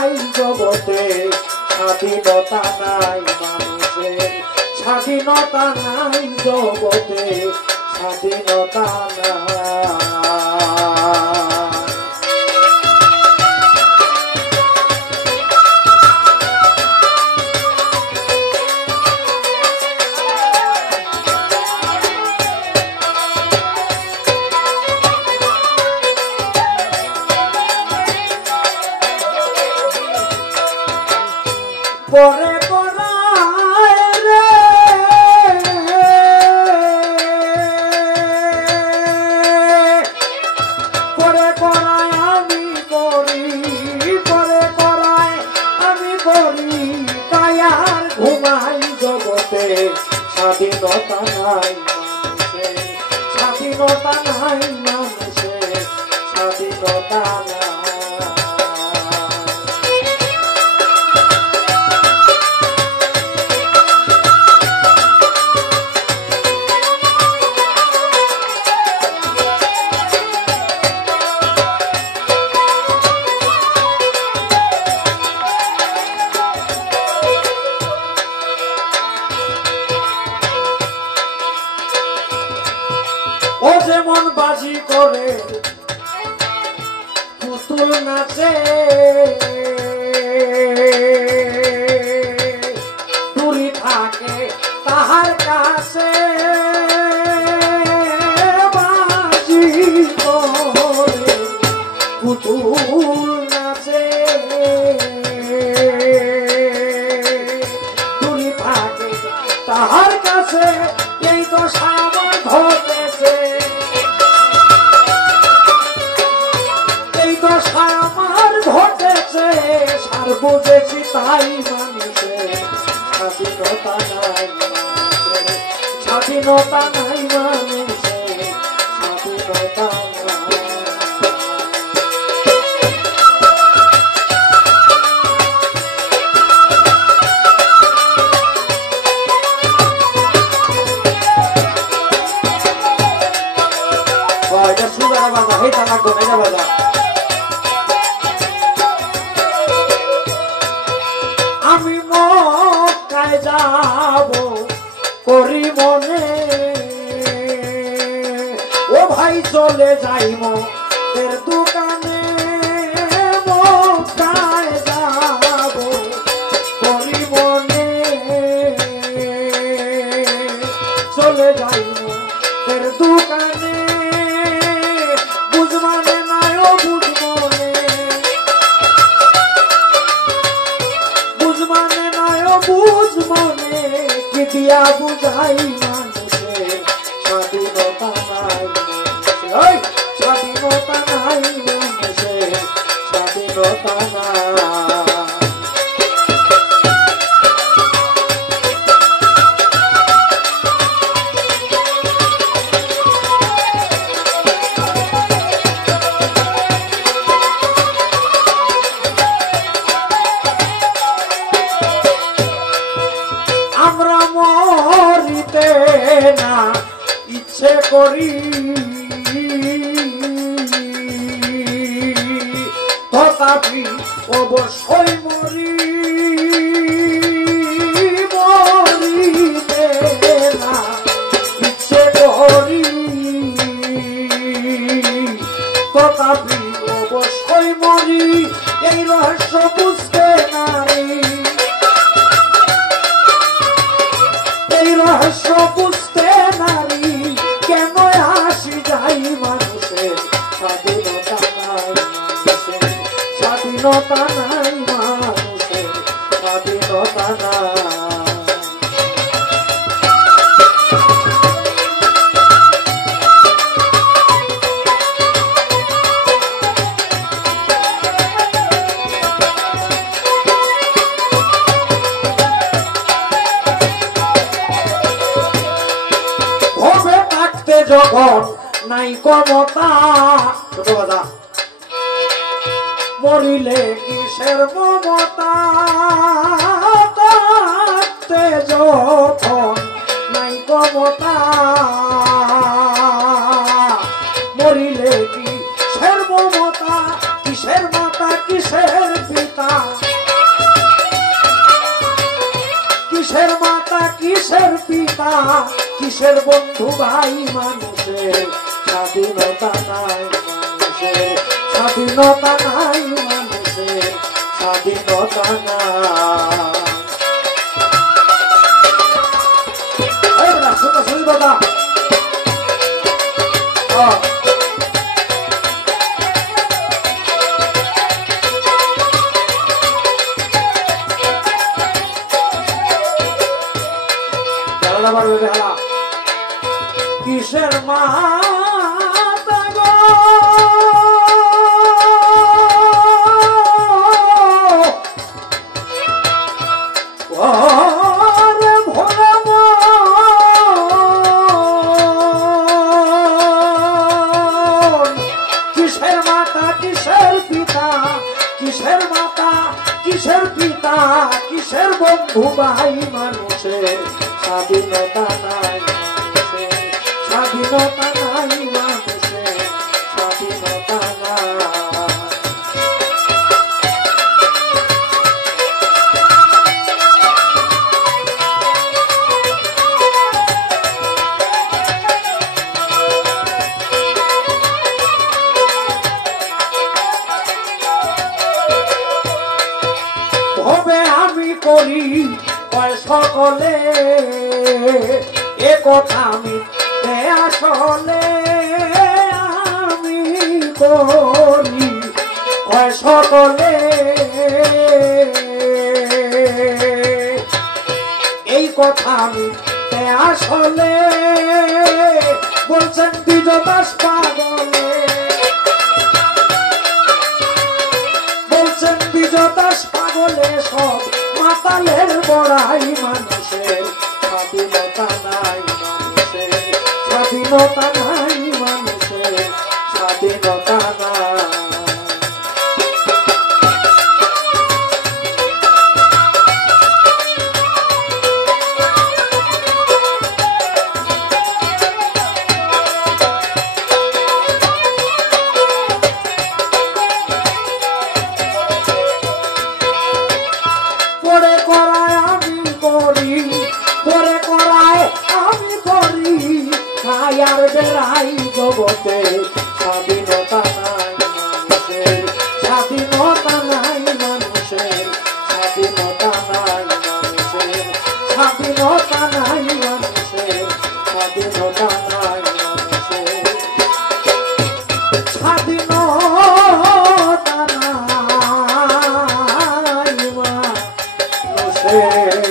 নাই জগতে, স্বাধীনতা নাই মানুষের, স্বাধীনতা নাই জগতে, স্বাধীনতা নাই। পরে করায় রে পরে করায় আমি করি, পরে করায় আমি করি, তাই আর ঘুমাই জগতে, স্বাধীনতা নাই মানুষের, স্বাধীনতা নাই মানুষের, স্বাধীনতা নাই। ও যেমন বাজি করে পুতুল নাচে, দূরে থাকে তাহার কাছে, বাজি করে পুতুল নাচে, দূরে থাকে তাহার কাছে, এই তো আমার ঘটেছে, এই তো আমার ঘটেছে, সার বুঝেছি তাই মানুষের, স্বাধীনতা নাই মানুষের, স্বাধীনতা নাই মানুষের, স্বাধীনতা নাই। আমি মক্কায় যাব করি মনে, ও ভাই চলে যাইব এর দোকানে, মক্কায় যাব করি মনে, চলে যাইব এর দোকানে, বুঝমানে নাই ও বুঝমনে, বুঝমানে নাই ও বুঝমনে, কি দিয়া বুঝাই মানুষের, স্বাধীনতা নাই মানুষের, স্বাধীনতা নাই মানুষের, স্বাধীনতা নাই। আমরা মরিতে না ইচ্ছে করি, তথাপি অবশ্যই মরি, মরিতে না ইচ্ছে করি, তথাপি অবশ্যই মরি, এই রহস্য বুঝতে নারী, এই রহস্য বুঝতে নারী, কেন হাসি যাই মানুষের, স্বাধীনতা নাই মানুষের, স্বাধীনতা নাই মানুষের, স্বাধীনতা নাই। যখন নাই ক্ষমতা, ছোট কথা, মরিলে কিসের মমতা, থাকতে যখন নাই ক্ষমতা, মরিলে কিসের মমতা, কিসের মাতা কিসের পিতা, পিতা কিসের বন্ধু ভাই মানুষের স্বাধীনতা নাই মানুষের স্বাধীনতা নাই মানুষের স্বাধীনতা নাই দাদা কিসের মাতা গো ওরে ভোলা মন কিসের মাতা কিসের পিতা কিসের মাতা কিসের পিতা কিসের বন্ধু ভাই মানুষের স্বাধীনতা নাই মানুষের স্বাধীনতা নাই মানুষের স্বাধীনতা নাই হবে আমি করি সকলে এ কথা আমি আসলে আমি করি সকলে এই কথা আমি আসলে বলছেন বিজয় দাস পাগলে বলছেন বিজয় দাস পাগলে সব মাতালের বড়াই মানুষের স্বাধীনতা নাই মানুষের স্বাধীনতা নাই মানুষের স্বাধীনতা নাই আর বেড়াই জগতে স্বাধীনতা নাই মানুষের স্বাধীনতা নাই মানুষের স্বাধীনতা নাই মানুষের স্বাধীনতা নাই মানুষের স্বাধীনতা নাই মানুষের স্বাধীনতা নাই মানুষের